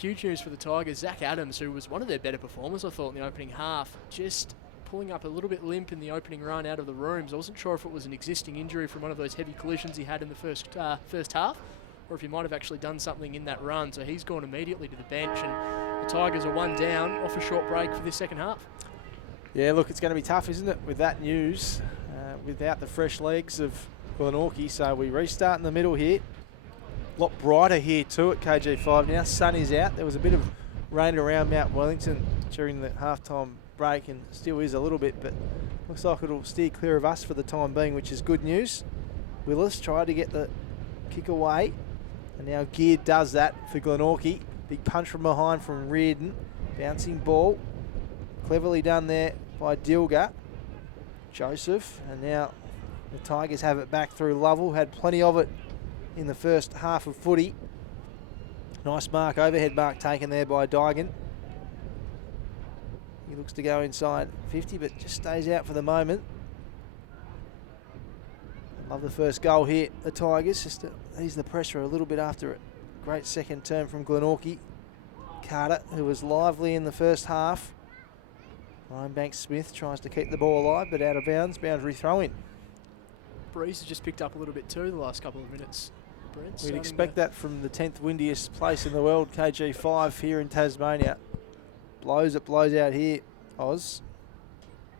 Huge news for the Tigers. Zach Adams, who was one of their better performers, I thought, in the opening half, just pulling up a little bit limp in the opening run out of the rooms. I wasn't sure if it was an existing injury from one of those heavy collisions he had in the first half, or if he might have actually done something in that run. So he's gone immediately to the bench, and the Tigers are one down off a short break for this second half. Yeah, look, it's going to be tough, isn't it, with that news, without the fresh legs of Glenorchy. So we restart in the middle here. A lot brighter here too at KG5 now. Sun is out. There was a bit of rain around Mount Wellington during the halftime break, and still is a little bit, but looks like it'll steer clear of us for the time being, which is good news. Willis tried to get the kick away, and now Gear does that for Glenorchy. Big punch from behind from Reardon. Bouncing ball. Cleverly done there by Dilger. Joseph, and now the Tigers have it back through Lovell. Had plenty of it in the first half of footy. Nice mark, overhead mark taken there by Dygan. He looks to go inside 50, but just stays out for the moment. Love the first goal here, the Tigers, just to ease the pressure a little bit after a great second term from Glenorchy. Carter, who was lively in the first half. Ryan Banks-Smith tries to keep the ball alive, but out of bounds, boundary throw in. Breeze has just picked up a little bit too the last couple of minutes. Brent, we'd expect that from the 10th windiest place in the world, KG5 here in Tasmania. Blows out here, Oz.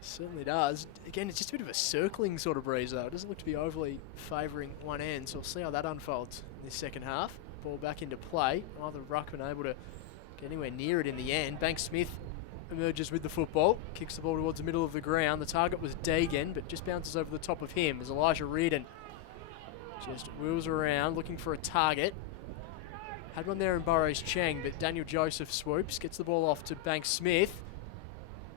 Certainly does. Again, it's just a bit of a circling sort of breeze though. It doesn't look to be overly favouring one end, so we'll see how that unfolds in this second half. Ball back into play. Neither Ruckman able to get anywhere near it in the end. Banks-Smith emerges with the football, kicks the ball towards the middle of the ground. The target was Deegan, but just bounces over the top of him as Elijah Reardon just wheels around looking for a target. Had one there in Burrows Cheng, but Daniel Joseph swoops, gets the ball off to Banks-Smith.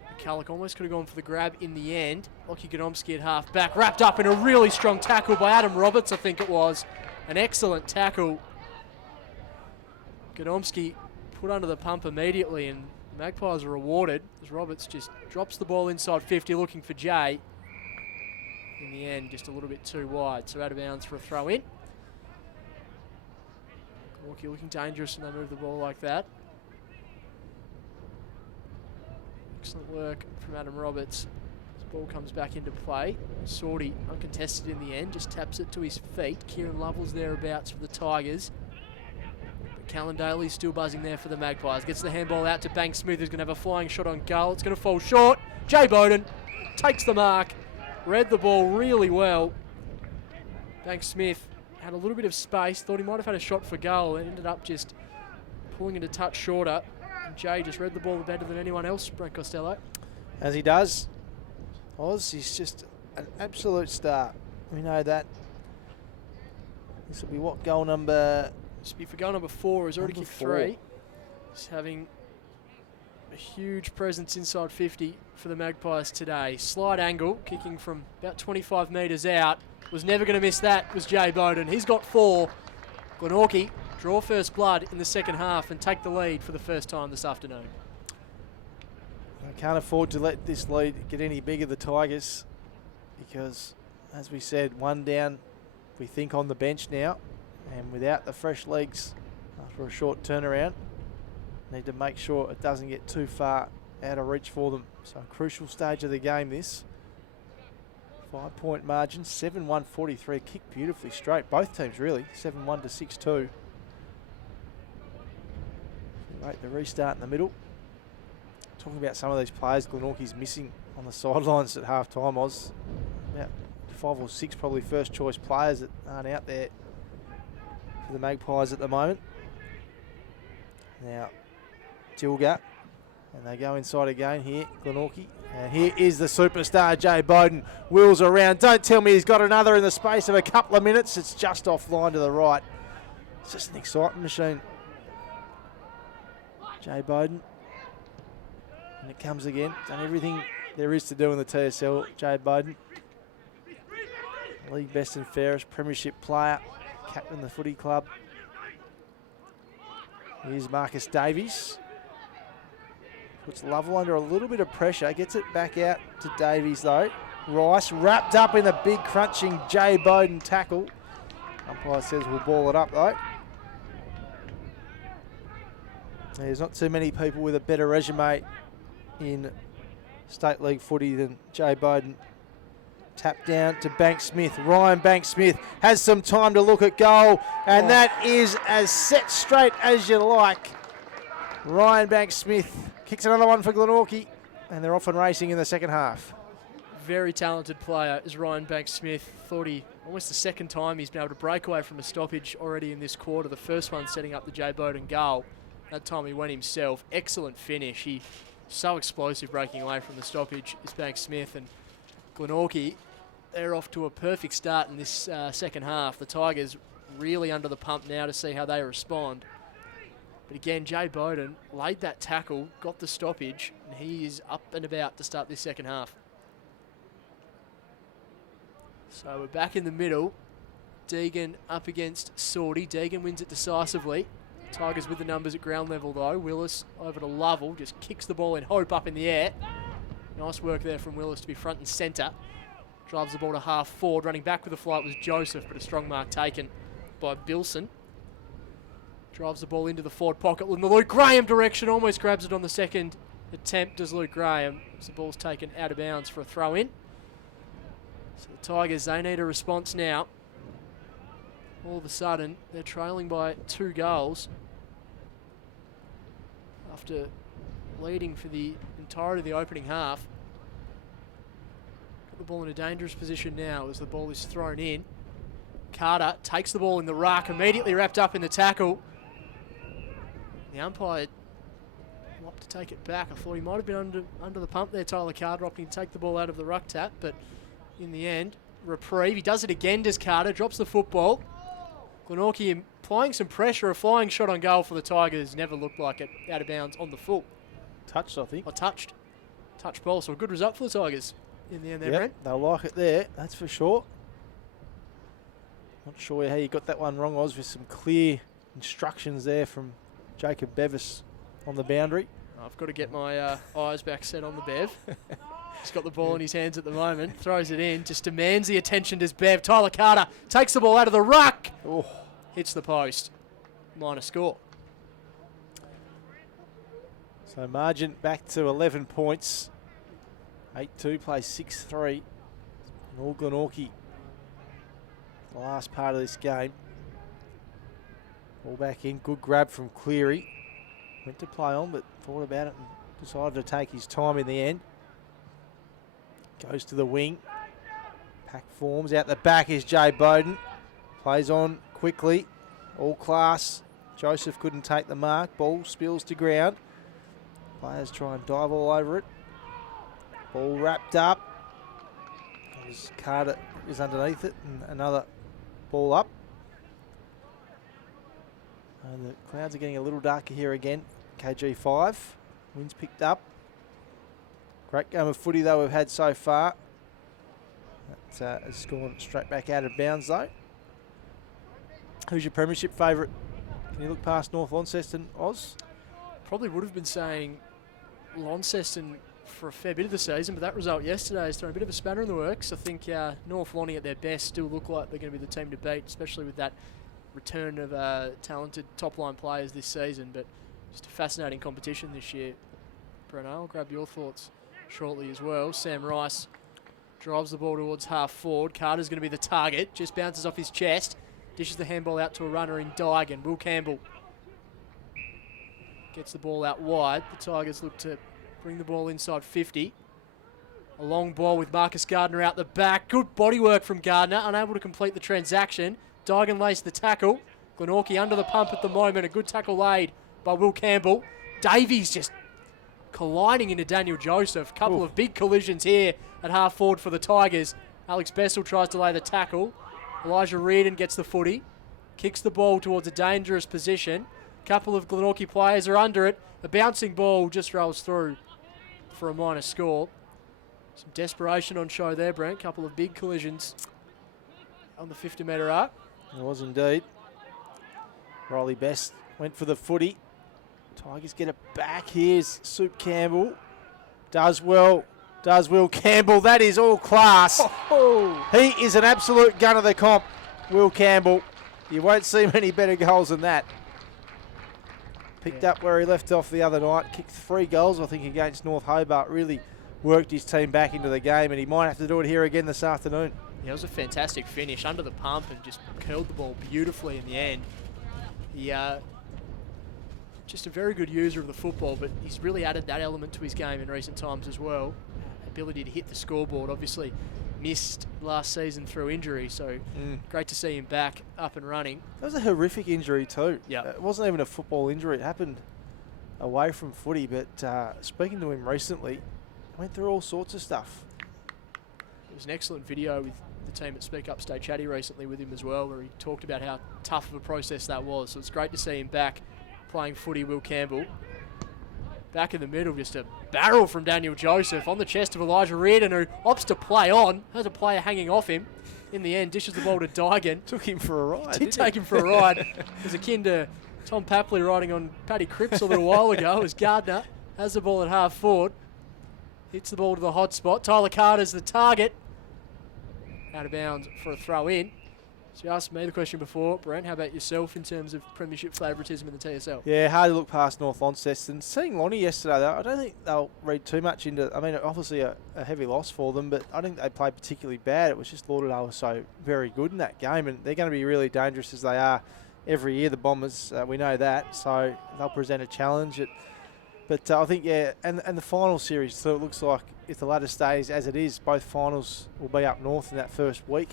McCulloch almost could have gone for the grab in the end. Lockie Godomski at half back, wrapped up in a really strong tackle by Adam Roberts, I think it was. An excellent tackle. Godomski put under the pump immediately, and the Magpies are rewarded as Roberts just drops the ball inside 50 looking for Jay. In the end, just a little bit too wide, so out of bounds for a throw in. Glenorchy looking dangerous when they move the ball like that. Excellent work from Adam Roberts. This ball comes back into play. Sorty uncontested in the end, just taps it to his feet. Kieran Lovell's thereabouts for the Tigers. Callan Daly's still buzzing there for the Magpies. Gets the handball out to Banks-Smith, who's going to have a flying shot on goal. It's going to fall short. Jay Bowden takes the mark. Read the ball really well. Banks-Smith had a little bit of space. Thought he might have had a shot for goal and ended up just pulling it a touch shorter. And Jay just read the ball better than anyone else, Brent Costello. As he does. Oz, he's just an absolute star. We know that. This will be what, goal number... This will be for goal number 4. He's already kicked 3. He's having a huge presence inside 50 for the Magpies today. Slide angle, kicking from about 25 metres out. Was never going to miss that, was Jay Bowden. He's got 4. Glenorchy draw first blood in the second half and take the lead for the first time this afternoon. I can't afford to let this lead get any bigger, the Tigers, because, as we said, one down, we think, on the bench now. And without the fresh legs after a short turnaround, need to make sure it doesn't get too far out of reach for them. So a crucial stage of the game this. 5-point margin, 7-1-43, kicked beautifully straight. Both teams really, 7-1 to 6-2. Wait, the restart in the middle. Talking about some of these players Glenorchy's missing on the sidelines at half time, Oz. About 5 or 6 probably first choice players that aren't out there for the Magpies at the moment. Now, Tilga, and they go inside again here, Glenorchy. And here is the superstar, Jay Bowden. Wheels around. Don't tell me he's got another in the space of a couple of minutes. It's just offline to the right. It's just an excitement machine. Jay Bowden. And it comes again. Done everything there is to do in the TSL, Jay Bowden. League best and fairest, premiership player, captain of the footy club. Here's Marcus Davies. Puts Lovell under a little bit of pressure. Gets it back out to Davies though. Rice wrapped up in the big crunching Jay Bowden tackle. Umpire says we'll ball it up though. There's not too many people with a better resume in State League footy than Jay Bowden. Tap down to Banks-Smith. Ryan Banks-Smith has some time to look at goal, and that is as set straight as you like. Ryan Banks-Smith kicks another one for Glenorchy, and they're off and racing in the second half. Very talented player is Ryan Banks-Smith. Thought he, almost the second time he's been able to break away from a stoppage already in this quarter. The first one setting up the Jay Bowden goal. That time he went himself. Excellent finish. He so explosive breaking away from the stoppage is Banks-Smith, and Glenorchy, they're off to a perfect start in this second half. The Tigers really under the pump now to see how they respond. But again, Jay Bowden laid that tackle, got the stoppage, and he is up and about to start this second half. So we're back in the middle. Deegan up against Sorty. Deegan wins it decisively. Tigers with the numbers at ground level though. Willis over to Lovell, just kicks the ball in hope up in the air. Nice work there from Willis to be front and centre. Drives the ball to half forward. Running back with the flight was Joseph, but a strong mark taken by Bilson. Drives the ball into the forward pocket in the Luke Graham direction. Almost grabs it on the second attempt, does Luke Graham. So the ball's taken out of bounds for a throw in. So the Tigers, they need a response now. All of a sudden, they're trailing by 2 goals after leading for the entirety of the opening half. Got the ball in a dangerous position now as the ball is thrown in. Carter takes the ball in the ruck, immediately wrapped up in the tackle. The umpire opted to take it back. I thought he might have been under the pump there, Tyler Carter, opting to take the ball out of the ruck tap, but in the end, reprieve. He does it again, does Carter, drops the football. Glenorchy applying some pressure. A flying shot on goal for the Tigers. Never looked like it. Out of bounds on the full. Touched, I think. Or touched. Touch ball. So a good result for the Tigers in the end there, Brent. They'll like it there, that's for sure. Not sure how you got that one wrong, Oz, with some clear instructions there from Jacob Bevis on the boundary. I've got to get my eyes back set on the Bev. He's got the ball in his hands at the moment. Throws it in. Just demands the attention, does Bev. Tyler Carter takes the ball out of the ruck. Oh. Hits the post. Minor score. So margin back to 11 points. 8-2 plays 6-3. And all Glenorchy. The last part of this game. Ball back in. Good grab from Cleary. Went to play on, but thought about it and decided to take his time in the end. Goes to the wing. Pack forms. Out the back is Jay Bowden. Plays on quickly. All class. Joseph couldn't take the mark. Ball spills to ground. Players try and dive all over it. Ball wrapped up. As Carter is underneath it. And another ball up. And the clouds are getting a little darker here again. KG5. Wind's picked up. Great game of footy though we've had so far. That has gone straight back out of bounds though. Who's your premiership favourite? Can you look past North Launceston, Oz? Probably would have been saying Launceston for a fair bit of the season, but that result yesterday has thrown a bit of a spanner in the works. I think North Lonnie at their best still look like they're going to be the team to beat, especially with that return of talented top-line players this season. But just a fascinating competition this year. Breno, I'll grab your thoughts shortly as well. Sam Rice drives the ball towards half forward. Carter's going to be the target. Just bounces off his chest. Dishes the handball out to a runner in Dygan. Will Campbell gets the ball out wide. The Tigers look to bring the ball inside 50. A long ball with Marcus Gardner out the back. Good body work from Gardner. Unable to complete the transaction. Dygan lays the tackle. Glenorchy under the pump at the moment. A good tackle laid by Will Campbell. Davies just colliding into Daniel Joseph. Couple of big collisions here at half forward for the Tigers. Alex Bessel tries to lay the tackle. Elijah Reardon gets the footy. Kicks the ball towards a dangerous position. Couple of Glenorchy players are under it. A bouncing ball just rolls through for a minor score. Some desperation on show there, Brent. Couple of big collisions on the 50-metre arc. It was indeed. Riley Best went for the footy. Tigers get it back. Here's Soup Campbell. Does well. Does Will Campbell. That is all class. Oh. He is an absolute gun of the comp, Will Campbell. You won't see many better goals than that. Picked up where he left off the other night. Kicked 3 goals, I think, against North Hobart. Really worked his team back into the game, and he might have to do it here again this afternoon. Yeah, it was a fantastic finish under the pump and just curled the ball beautifully in the end. He just a very good user of the football, but he's really added that element to his game in recent times as well. Ability to hit the scoreboard, obviously missed last season through injury, so great to see him back up and running. That was a horrific injury too. Yeah, it wasn't even a football injury. It happened away from footy, but speaking to him recently, went through all sorts of stuff. It was an excellent video with the team at Speak Up Stay Chatty recently with him as well, where he talked about how tough of a process that was. So it's great to see him back playing footy, Will Campbell. Back in the middle, just a barrel from Daniel Joseph on the chest of Elijah Reardon, who opts to play on, has a player hanging off him. In the end, dishes the ball to Dygan. Took him for a ride. Did take him for a ride. It was akin to Tom Papley riding on Paddy Cripps a little while ago as Gardner has the ball at half forward. Hits the ball to the hot spot. Tyler Carter's the target. Out of bounds for a throw in. So you asked me the question before, Brent, how about yourself in terms of premiership favouritism in the TSL? Yeah, hard to look past North Launceston. Seeing Lonnie yesterday, though, I don't think they'll read too much into... I mean, obviously a heavy loss for them, but I don't think they played particularly bad. It was just Lauderdale was so very good in that game, and they're going to be really dangerous as they are every year, the Bombers. We know that, so they'll present a challenge. But I think, yeah, and the final series, so it looks like if the ladder stays as it is, both finals will be up north in that first week.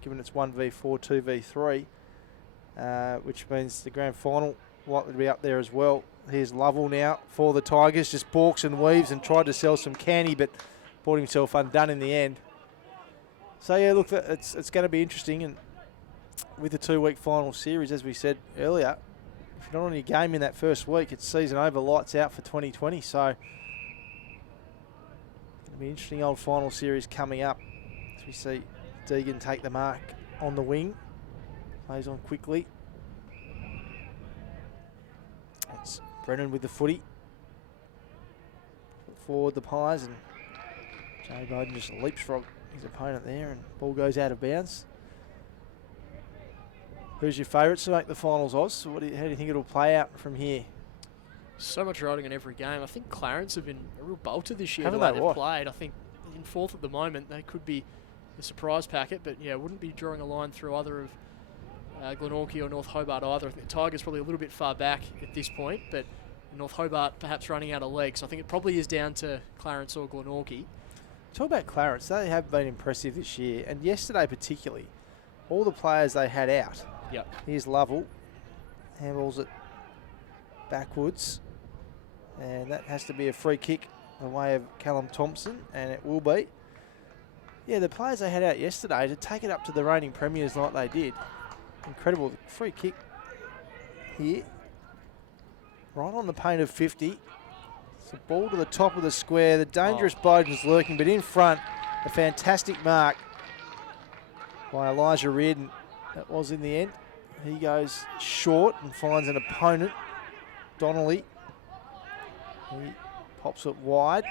Given it's 1v4, 2v3, which means the grand final likely to be up there as well. Here's Lovell now for the Tigers, just balks and weaves and tried to sell some candy, but brought himself undone in the end. So yeah, look, it's going to be interesting, and with the 2-week final series, as we said earlier, if you're not on your game in that first week, it's season over, lights out for 2020. So it'll be an interesting old final series coming up as we see Deegan take the mark on the wing. Plays on quickly. It's Brennan with the footy. Put forward the Pies, and Jay Bowden just leapfrog his opponent there, and ball goes out of bounds. Who's your favourites to make the finals, Oz? How do you think it'll play out from here? So much riding in every game. I think Clarence have been a real bolter this year. Haven't the way they? They've played. I think in fourth at the moment, they could be a surprise packet, but yeah, wouldn't be drawing a line through either of Glenorchy or North Hobart either. I think the Tigers probably a little bit far back at this point, but North Hobart perhaps running out of legs. So I think it probably is down to Clarence or Glenorchy. Talk about Clarence. They have been impressive this year, and yesterday particularly, all the players they had out. Yep. Here's Lovell. Handballs it backwards, and that has to be a free kick the way of Callum Thompson, and it will be. Yeah, the players they had out yesterday to take it up to the reigning premiers like they did. Incredible. Free kick here. Right on the paint of 50. It's a ball to the top of the square. The dangerous Bowden's lurking, but in front, a fantastic mark by Elijah Reardon. That was in the end. He goes short and finds an opponent, Donnelly. He pops it wide.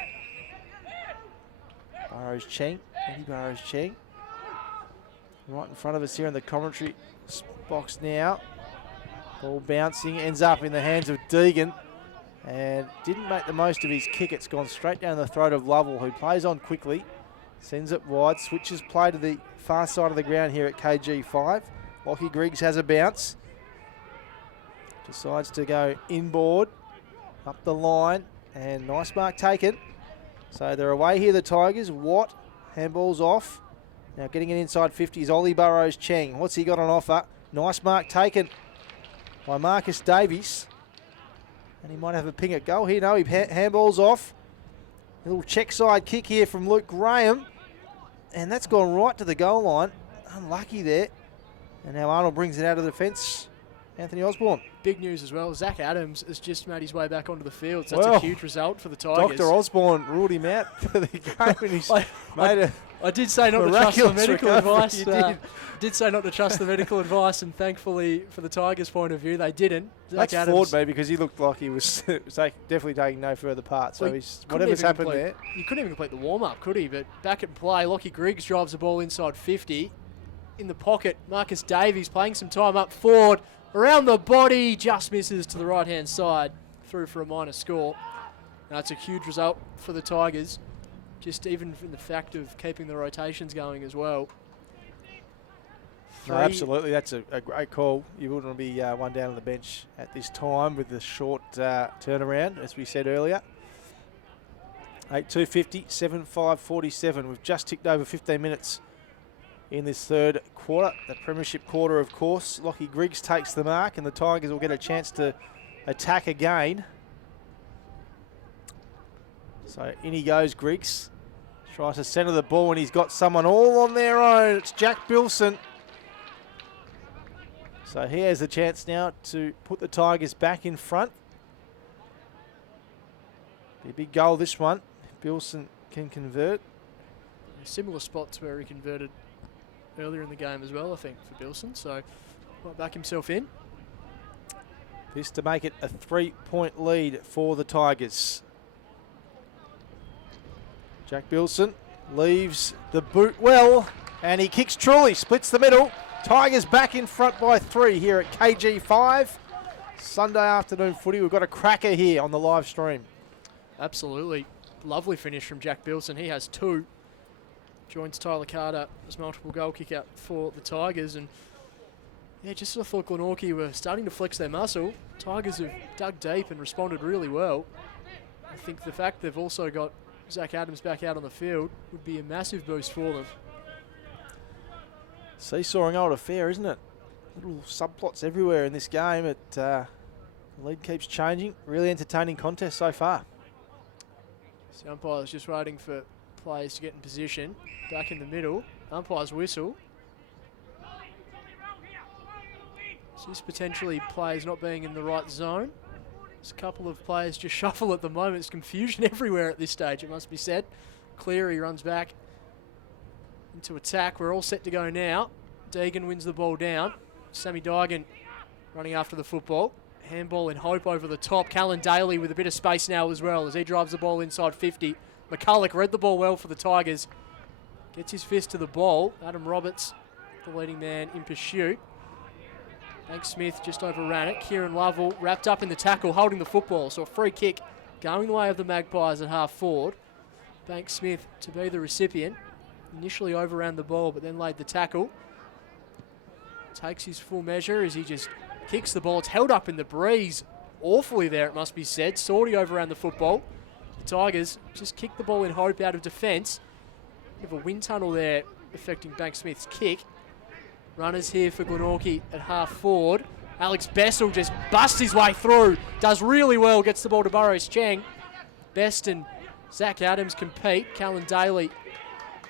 Burrows Cheng, Eddie Burrows Cheng. Right in front of us here in the commentary box now. Ball bouncing, ends up in the hands of Deegan. And didn't make the most of his kick. It's gone straight down the throat of Lovell, who plays on quickly. Sends it wide, switches play to the far side of the ground here at KG5. Lockie Griggs has a bounce. Decides to go inboard, up the line, and nice mark taken. So they're away here, the Tigers. Watt, handball's off. Now getting it inside 50 is Ollie Burrows Cheng. What's he got on offer? Nice mark taken by Marcus Davies. And he might have a ping at goal here. No, he handball's off. A little check side kick here from Luke Graham. And that's gone right to the goal line. Unlucky there. And now Arnold brings it out of the fence. Anthony Osborne. Big news as well. Zach Adams has just made his way back onto the field. So that's a huge result for the Tigers. Dr. Osborne ruled him out for the game. And he's I did say not to trust the medical advice. You did say not to trust the medical advice, and thankfully, for the Tigers' point of view, they didn't. That's flawed, me, because he looked like he was definitely taking no further part. So whatever's happened there. He couldn't even complete the warm-up, could he? But back at play, Lockie Griggs drives the ball inside 50. In the pocket, Marcus Davies playing some time up forward. Around the body, just misses to the right-hand side. Through for a minor score. That's a huge result for the Tigers. Just even from the fact of keeping the rotations going as well. No, absolutely, that's a great call. You wouldn't want to be one down on the bench at this time with the short turnaround, as we said earlier. 8:2:50, 7:5:47. We've just ticked over 15 minutes in this third quarter. The premiership quarter, of course. Lockie Griggs takes the mark, and the Tigers will get a chance to attack again. So in he goes, Griggs. Tries to centre the ball, and he's got someone all on their own. It's Jack Bilson. So he has the chance now to put the Tigers back in front. Be a big goal, this one. Bilson can convert. Similar spots where he converted earlier in the game as well, I think, for Bilson. So might back himself in. This to make it a 3-point lead for the Tigers. Jack Bilson leaves the boot well, and he kicks truly, splits the middle. Tigers back in front by 3 here at KG5. Sunday afternoon footy. We've got a cracker here on the live stream. Absolutely. Lovely finish from Jack Bilson. He has 2. Joins Tyler Carter as multiple goal kicker for the Tigers. And yeah, just sort of thought Glenorchy were starting to flex their muscle. Tigers have dug deep and responded really well. I think the fact they've also got Zach Adams back out on the field would be a massive boost for them. Seesawing old affair, isn't it? Little subplots everywhere in this game. The lead keeps changing. Really entertaining contest so far. So umpire's just waiting for players to get in position. Back in the middle. Umpire's whistle. So this potentially players not being in the right zone. There's a couple of players just shuffle at the moment. There's confusion everywhere at this stage, it must be said. Cleary runs back into attack. We're all set to go now. Deegan wins the ball down. Sammy Dygan running after the football. Handball in hope over the top. Callan Daly with a bit of space now as well as he drives the ball inside 50. McCulloch read the ball well for the Tigers. Gets his fist to the ball. Adam Roberts, the leading man in pursuit. Hank Smith just overran it. Kieran Lovell wrapped up in the tackle, holding the football. So a free kick going the way of the Magpies at half forward. Bank Smith to be the recipient. Initially overran the ball, but then laid the tackle. Takes his full measure as he just kicks the ball. It's held up in the breeze awfully there, it must be said. Sorty overran the football. The Tigers just kicked the ball in hope out of defence. Bit of a wind tunnel there affecting Bank Smith's kick. Runners here for Glenorchy at half forward. Alex Bessel just busts his way through. Does really well. Gets the ball to Burrows Cheng. Best and Zach Adams compete. Callan Daly,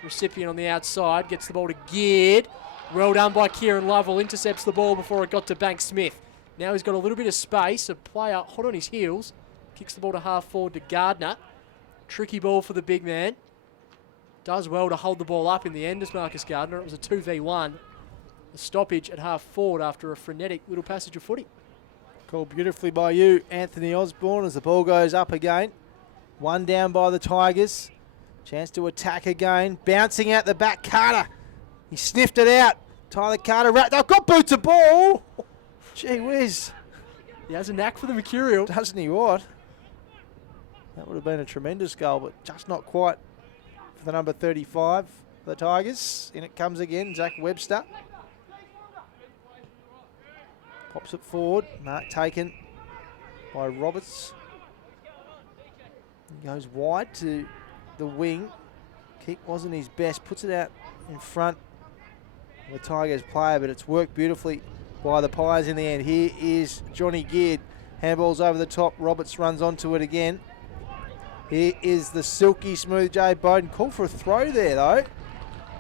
recipient on the outside. Gets the ball to Geared. Well done by Kieran Lovell. Intercepts the ball before it got to Bank Smith. Now he's got a little bit of space. A player hot on his heels. Kicks the ball to half forward to Gardner. Tricky ball for the big man. Does well to hold the ball up in the end as Marcus Gardner. It was a 2v1. The stoppage at half forward after a frenetic little passage of footy. Called beautifully by you, Anthony Osborne, as the ball goes up again. 1 down by the Tigers. Chance to attack again. Bouncing out the back, Carter. He sniffed it out. Tyler Carter wrapped up. Got boot to ball. Gee whiz. He has a knack for the mercurial. Doesn't he what? That would have been a tremendous goal, but just not quite for the number 35 for the Tigers. In it comes again, Zach Webster. Pops it forward. Mark taken by Roberts. He goes wide to the wing. Kick wasn't his best. Puts it out in front of the Tigers player, but it's worked beautifully by the Pies in the end. Here is Johnny Geared. Handballs over the top. Roberts runs onto it again. Here is the silky smooth Jay Bowden. Call for a throw there though.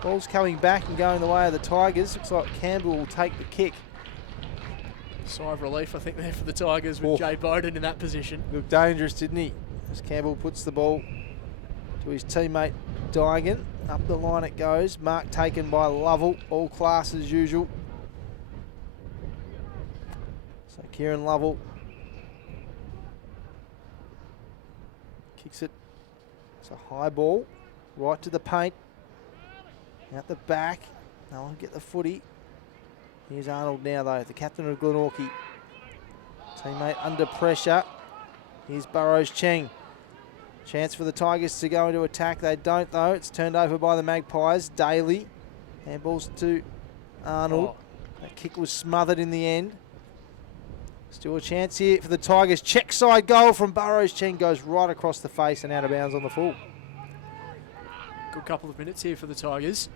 Ball's coming back and going the way of the Tigers. Looks like Campbell will take the kick. Sigh of relief, I think, there for the Tigers with Jay Bowden in that position. Looked dangerous, didn't he? As Campbell puts the ball to his teammate Dygan. Up the line it goes. Mark taken by Lovell. All class as usual. So Kieran Lovell kicks it. It's a high ball. Right to the paint. Out the back. No one get the footy. Here's Arnold now, though, the captain of Glenorchy. Teammate under pressure. Here's Burrows Cheng. Chance for the Tigers to go into attack. They don't, though. It's turned over by the Magpies. Daly. Handballs to Arnold. That kick was smothered in the end. Still a chance here for the Tigers. Check side goal from Burrows Cheng. Goes right across the face and out of bounds on the full. Good couple of minutes here for the Tigers.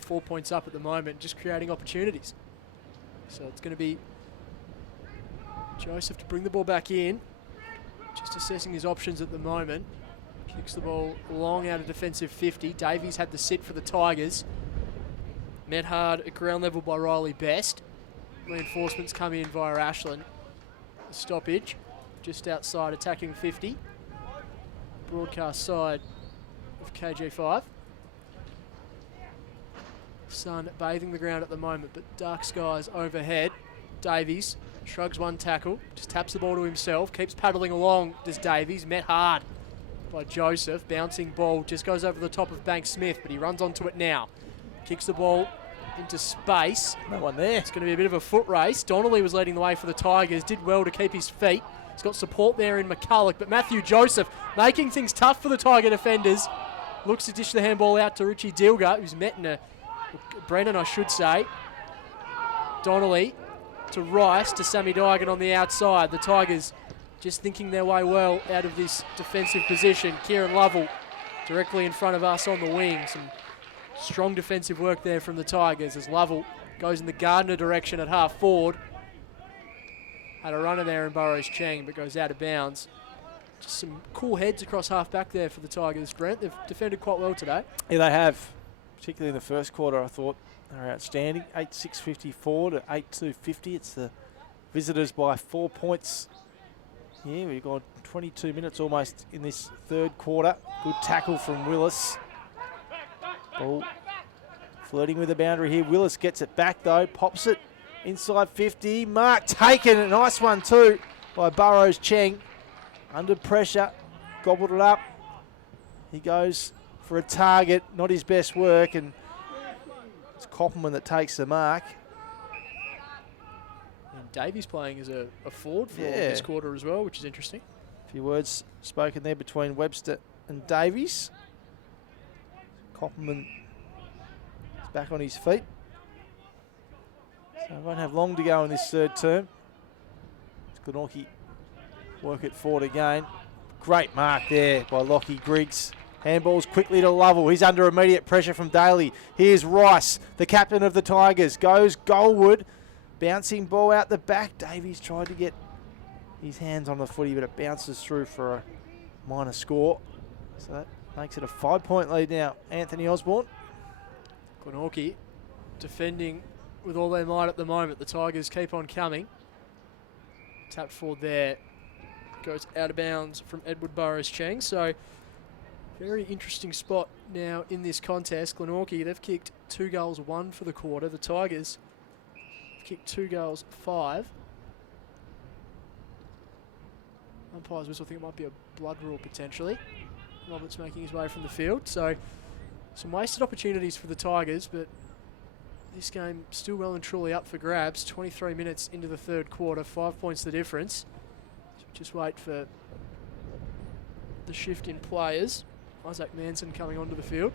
4 points up at the moment, just creating opportunities. So it's going to be Joseph to bring the ball back in. Just assessing his options at the moment. Kicks the ball long out of defensive 50. Davies had the sit for the Tigers. Met hard at ground level by Riley Best. Reinforcements come in via Ashland. A stoppage just outside attacking 50. Broadcast side of KG5. Sun bathing the ground at the moment, but dark skies overhead. Davies shrugs one tackle, just taps the ball to himself, keeps paddling along, does Davies. Met hard by Joseph. Bouncing ball just goes over the top of Bank Smith, but he runs onto it now. Kicks the ball into space. No one there. It's going to be a bit of a foot race. Donnelly was leading the way for the Tigers, did well to keep his feet. He's got support there in McCulloch, but Matthew Joseph making things tough for the Tiger defenders. Looks to dish the handball out to Richie Dilger, who's met in a Brennan, I should say. Donnelly to Rice to Sammy Digan on the outside. The Tigers just thinking their way well out of this defensive position. Kieran Lovell directly in front of us on the wing. Some strong defensive work there from the Tigers as Lovell goes in the Gardner direction at half forward. Had a runner there in Burrows Cheng, but goes out of bounds. Just some cool heads across half back there for the Tigers, Brent. They've defended quite well today. Yeah, they have. Particularly in the first quarter, I thought they were outstanding. 8-6-54 to 8-2-50. It's the visitors by 4 points. Yeah, we've got 22 minutes almost in this third quarter. Good tackle from Willis. Ball flirting with the boundary here. Willis gets it back though, pops it inside 50. Mark taken, a nice one too by Burrows Cheng. Under pressure, gobbled it up. He goes for a target, not his best work, and it's Koppelman that takes the mark. And Davies playing as a forward for this quarter as well, which is interesting. A few words spoken there between Webster and Davies. Koppelman is back on his feet. So won't have long to go in this third term. Glenorchy work it forward again. Great mark there by Lockie Griggs. Handballs quickly to Lovell. He's under immediate pressure from Daly. Here's Rice, the captain of the Tigers. Goes goalward. Bouncing ball out the back. Davies tried to get his hands on the footy, but it bounces through for a minor score. So that makes it a 5-point lead now. Anthony Osborne. Glenorchy defending with all their might at the moment. The Tigers keep on coming. Tapped forward there. Goes out of bounds from Edward Burrows Cheng. So very interesting spot now in this contest. Glenorchy, they've kicked 2 goals, 1 for the quarter. The Tigers have kicked 2 goals, 5. Umpire's whistle, I think it might be a blood rule potentially. Roberts making his way from the field. So some wasted opportunities for the Tigers, but this game still well and truly up for grabs. 23 minutes into the third quarter, 5 points the difference. So just wait for the shift in players. Isaac Manson coming onto the field.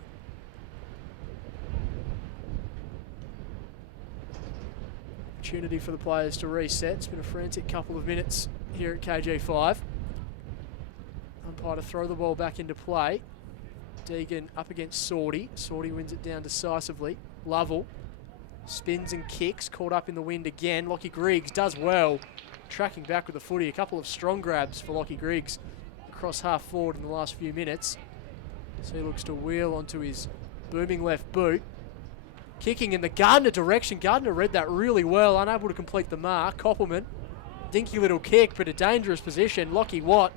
Opportunity for the players to reset. It's been a frantic couple of minutes here at KG5. Umpire to throw the ball back into play. Deegan up against Sorty. Sorty wins it down decisively. Lovell spins and kicks, caught up in the wind again. Lockie Griggs does well, tracking back with the footy. A couple of strong grabs for Lockie Griggs across half forward in the last few minutes. So he looks to wheel onto his booming left boot. Kicking in the Gardner direction. Gardner read that really well, unable to complete the mark. Koppelman, dinky little kick, but a dangerous position. Lockie Watt,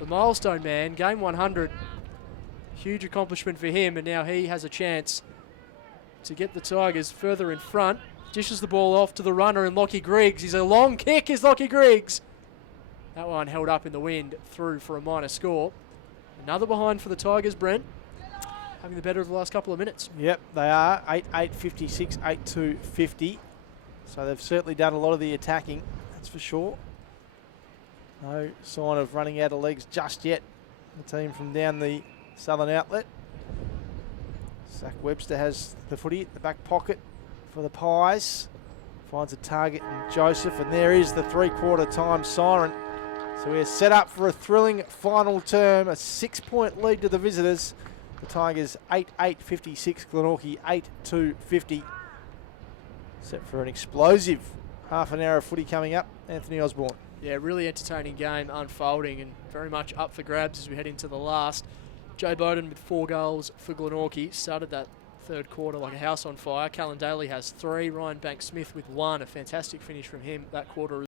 the milestone man, game 100. Huge accomplishment for him, and now he has a chance to get the Tigers further in front. Dishes the ball off to the runner and Lockie Griggs. He's a long kick, is Lockie Griggs. That one held up in the wind, through for a minor score. Another behind for the Tigers, Brent. Having the better of the last couple of minutes. Yep, they are. 8-8-56, 8-2-50. So they've certainly done a lot of the attacking, that's for sure. No sign of running out of legs just yet. The team from down the southern outlet. Zach Webster has the footy at the back pocket for the Pies. Finds a target in Joseph, and there is the 3/4 time siren. So we're set up for a thrilling final term, a 6-point lead to the visitors. The Tigers 8-8-56, Glenorchy 8-2-50. Set for an explosive half an hour of footy coming up. Anthony Osborne. Yeah, really entertaining game unfolding and very much up for grabs as we head into the last. Joe Bowden with 4 goals for Glenorchy. Started that third quarter like a house on fire. Callan Daly has 3. Ryan Banks-Smith with 1. A fantastic finish from him that quarter